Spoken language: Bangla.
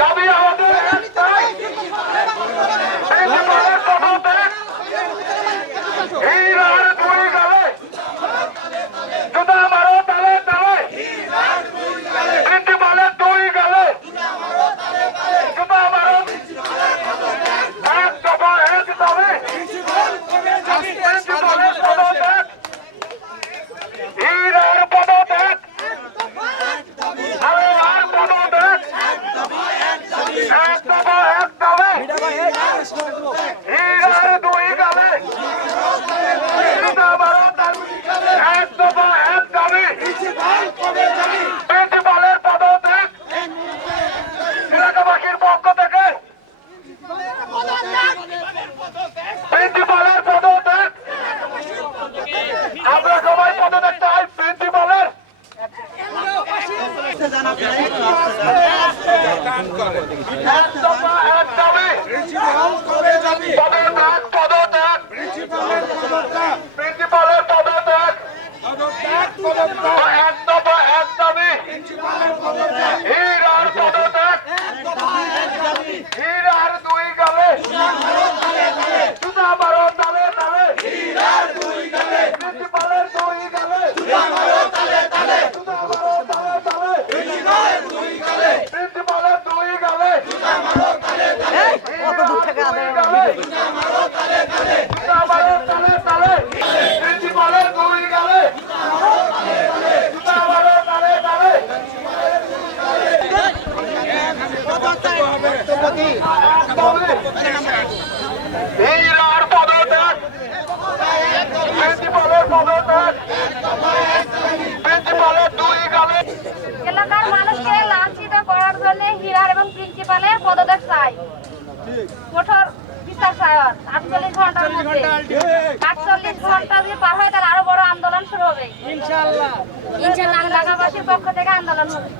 দাবি আমাদের একটাই, প্রিন্সিপালের পদত্যাগ। হীরার দুই গালে জুতা মারো তালে তালে, প্রিন্সিপালের দুই গালে জুতা মারো। এক দফা এক দাবি, প্রিন্সিপালের পদত্যাগ, হীরার পদত্যাগ, আলোয়ার পদত্যাগ। এক দফা এক দাবি, হীরার দুই গালে জুতা মারো তালে। এক দফা এক দাবি, প্রিন্সিপালের পদত্যাগ। এলাকাবাসীর পক্ষ থেকে প্রিন্সিপালের পদত্যাগ। আমরা সবাই পদত্যাগ চাই প্রিন্সিপালের। এক দফা এক দাবি, পদত্যাগ পদত্যাগ, প্রিন্সিপালের পদত্যাগ। এক দফা এক দাবি, হীরার পদত্যাগ, হীরার দুই গালে জুতা মারো তালে তালে, প্রিন্সিপালের দুই গালে জুতা মারো তালে তালে, প্রিন্সিপালের দুই গালে কত দূর থেকে আদায় জুতা মারো তালে তালে, প্রিন্সিপালের দুই গালে জুতা মারো তালে তালে। হীরার পদত্যাগ, প্রিন্সিপালের পদত্যাগ, প্রিন্সিপালের দুই গালে। এলাকার মানুষকে লাঞ্ছিত করার জন্য হীরার এবং প্রিন্সিপালের পদত্যাগ চাই। কঠোর বিচার চাই। 48 ঘন্টার মধ্যে 48 ঘন্টা যদি পার হয় তাহলে আরো বড় আন্দোলন শুরু হবে ইনশাআল্লাহ। এলাকাবাসীর পক্ষ থেকে আন্দোলন হবে।